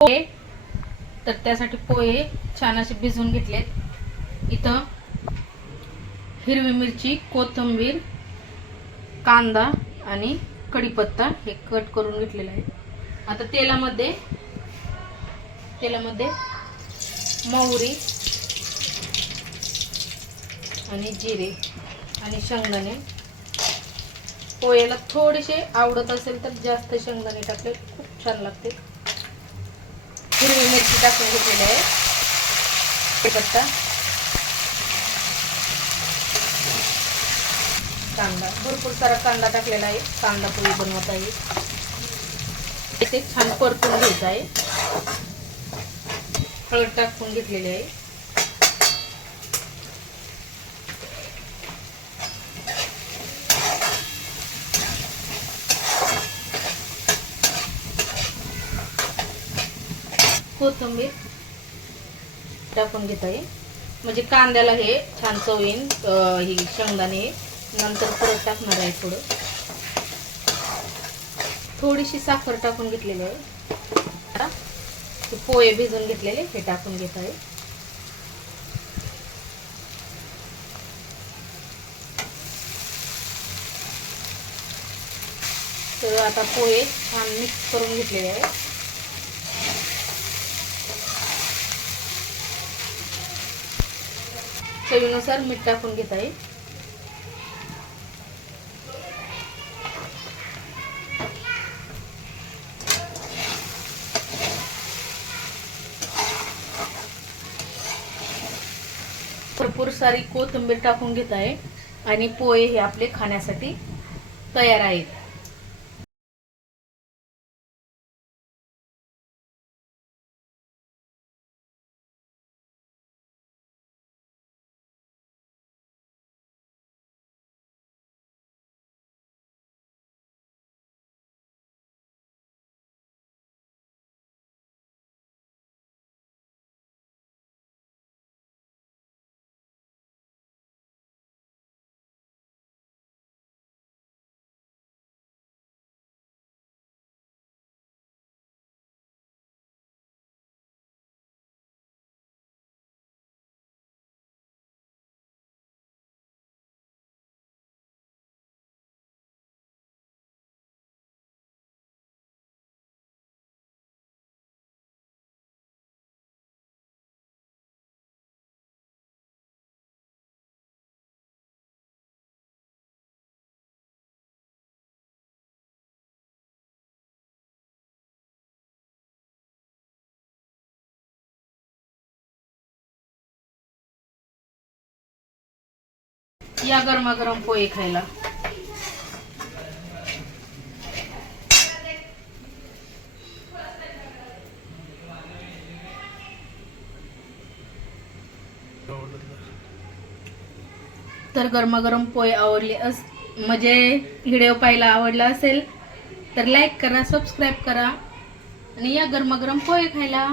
पोहे. तर त्यासाठी पोहे छान असे भिजवून घेतलेत. इथं हिरवी मिरची कोथिंबीर कांदा आणि कढीपत्ता हे कट करून घेतलेलं आहे. आता तेलामध्ये तेलामध्ये मोहरी आणि जिरे आणि शेंगदाणे. पोह्याला थोडेसे आवडत असेल तर जास्त शेंगदाणे टाकले खूप छान लागते. मिरची टाकून घेतलेली आहे. कडीपत्ता. कांदा. भरपूर सारा कांदा टाकलेला आहे. कांदा पोळी बनवत आहे. ते छान परतून घ्यायचं आहे. हळद टाकून घेतलेली आहे. कोथिंबीर टाकून घेत आहे म्हणजे कांद्याला हे छान चव येईन ही शेंगदाणे. नंतर परत टाकणार आहे थोडं. थोडीशी साखर टाकून घेतलेली आहे. ते पोहे भिजून घेतलेले हे टाकून घेत आहे तर आता पोहे छान मिक्स करून घेतलेले आहे. चवीनुसार मीठ टाकून घेत आहे. भरपूर सारी कोथिंबीर टाकून घेत आहे. आणि पोहे हे आपले खाण्यासाठी तयार आहेत. या गरमागरम पोहे खायला. तर गरमागरम पोहे आवडले अस म्हणजे व्हिडिओ पाहायला आवडला असेल तर लाईक करा सबस्क्राईब करा आणि या गरमागरम पोहे खायला.